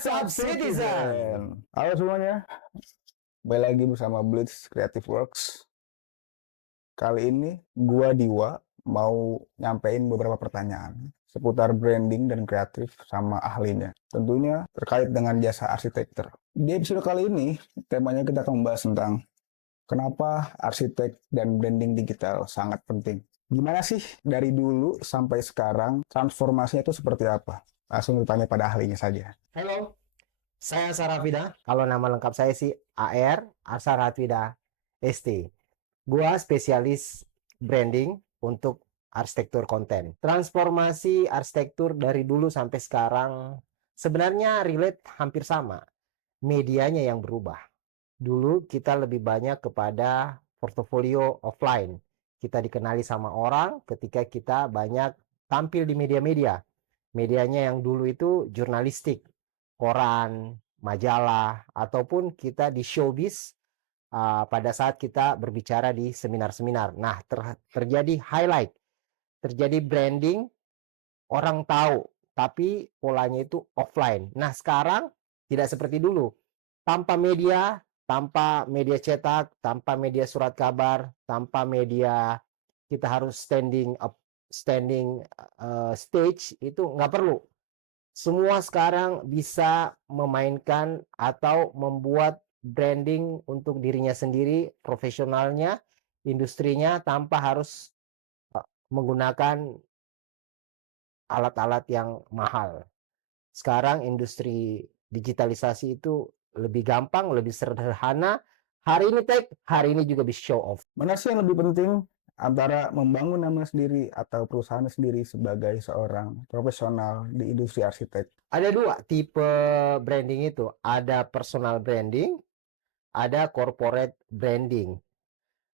What's up, citizen? Halo semuanya, kembali lagi bersama Blitz Creative Works. Kali ini gua Diwa mau nyampein beberapa pertanyaan seputar branding dan kreatif sama ahlinya. Tentunya terkait dengan jasa arsitektur. Di episode kali ini, temanya kita akan membahas tentang kenapa arsitek dan branding digital sangat penting. Gimana sih dari dulu sampai sekarang transformasinya itu seperti apa? Langsung ditanya pada ahlinya saja. Halo, saya Sarafida. Kalau nama lengkap saya sih AR, Arsa Ratwida ST. Gua spesialis branding untuk arsitektur konten. Transformasi arsitektur dari dulu sampai sekarang sebenarnya relate hampir sama. Medianya yang berubah. Dulu kita lebih banyak kepada portofolio offline. Kita dikenali sama orang ketika kita banyak tampil di media-media. Medianya yang dulu itu jurnalistik, koran, majalah, ataupun kita di showbiz pada saat kita berbicara di seminar-seminar. Nah, terjadi highlight, terjadi branding, orang tahu, tapi polanya itu offline. Nah, sekarang tidak seperti dulu. Tanpa media cetak, tanpa media surat kabar, tanpa media kita harus standing stage, itu nggak perlu. Semua sekarang bisa memainkan atau membuat branding untuk dirinya sendiri, profesionalnya, industrinya, tanpa harus menggunakan alat-alat yang mahal. Sekarang industri digitalisasi itu lebih gampang, lebih sederhana. Hari ini tag, hari ini juga bisa show off. Mana sih yang lebih penting antara membangun nama sendiri atau perusahaan sendiri sebagai seorang profesional di industri arsitek? Ada dua tipe branding itu. Ada personal branding, ada corporate branding.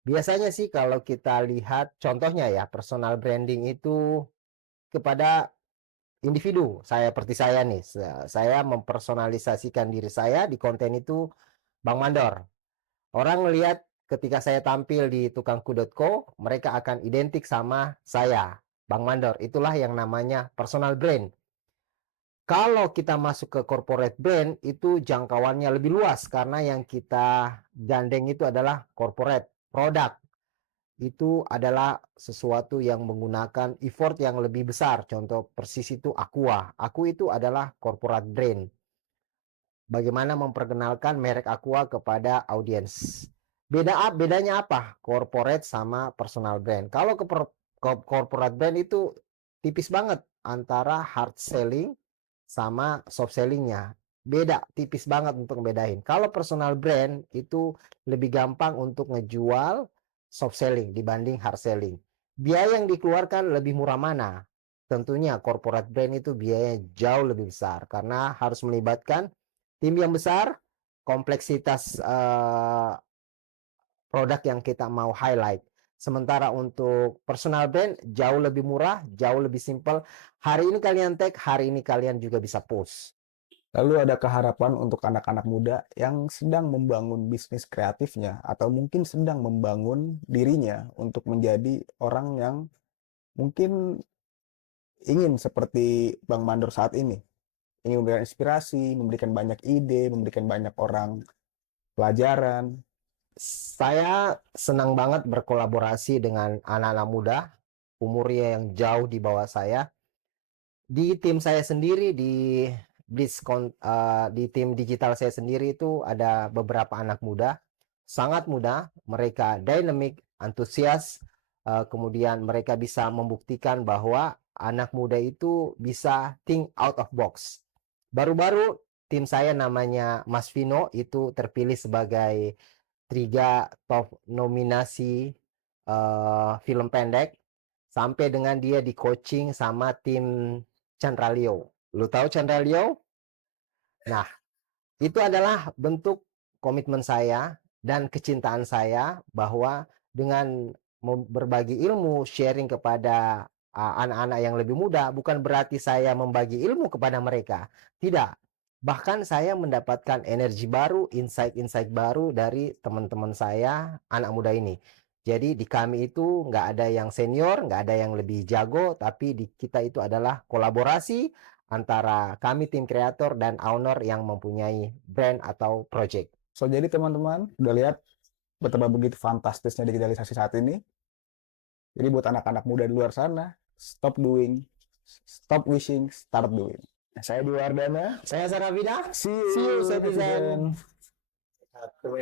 Biasanya sih kalau kita lihat contohnya ya, personal branding itu kepada individu. Seperti saya nih, saya mempersonalisasikan diri saya di konten itu Bang Mandor. Orang melihat ketika saya tampil di tukangku.co, mereka akan identik sama saya, Bang Mandor. Itulah yang namanya personal brand. Kalau kita masuk ke corporate brand, itu jangkauannya lebih luas karena yang kita gandeng itu adalah corporate produk. Itu adalah sesuatu yang menggunakan effort yang lebih besar. Contoh persis itu Aqua. Aku itu adalah corporate brand. Bagaimana memperkenalkan merek Aqua kepada audiens. Bedanya apa? Corporate sama personal brand. Kalau ke corporate brand itu tipis banget antara hard selling sama soft sellingnya. Beda, tipis banget untuk bedain. Kalau personal brand itu lebih gampang untuk ngejual soft selling dibanding hard selling. Biaya yang dikeluarkan lebih murah mana? Tentunya corporate brand itu biayanya jauh lebih besar karena harus melibatkan tim yang besar, kompleksitas produk yang kita mau highlight. Sementara untuk personal brand jauh lebih murah, jauh lebih simple. Hari ini kalian tag, hari ini kalian juga bisa post. Lalu ada keharapan untuk anak-anak muda yang sedang membangun bisnis kreatifnya atau mungkin sedang membangun dirinya untuk menjadi orang yang mungkin ingin seperti Bang Mandor saat ini. Ingin memberikan inspirasi, memberikan banyak ide, memberikan banyak orang pelajaran. Saya senang banget berkolaborasi dengan anak-anak muda, umurnya yang jauh di bawah saya. Di tim saya sendiri, di di tim digital saya sendiri itu ada beberapa anak muda, sangat muda, mereka dynamic, antusias, kemudian mereka bisa membuktikan bahwa anak muda itu bisa think out of box. Baru-baru tim saya namanya Mas Vino itu terpilih sebagai 3 top nominasi film pendek, sampai dengan dia di coaching sama tim Chandra Leo. Lu tahu Chandra Leo? Nah, itu adalah bentuk komitmen saya dan kecintaan saya bahwa dengan berbagi ilmu, sharing kepada anak-anak yang lebih muda, bukan berarti saya membagi ilmu kepada mereka. Tidak. Bahkan saya mendapatkan energi baru, insight-insight baru dari teman-teman saya, anak muda ini. Jadi di kami itu nggak ada yang senior, nggak ada yang lebih jago, tapi di kita itu adalah kolaborasi antara kami tim kreator dan owner yang mempunyai brand atau project. So, jadi teman-teman udah lihat betapa begitu fantastisnya digitalisasi saat ini. Jadi buat anak-anak muda di luar sana, stop doing, stop wishing, start doing. Saya Dwi Wardana. Saya Sarabida. See See you, you, citizen. netizen.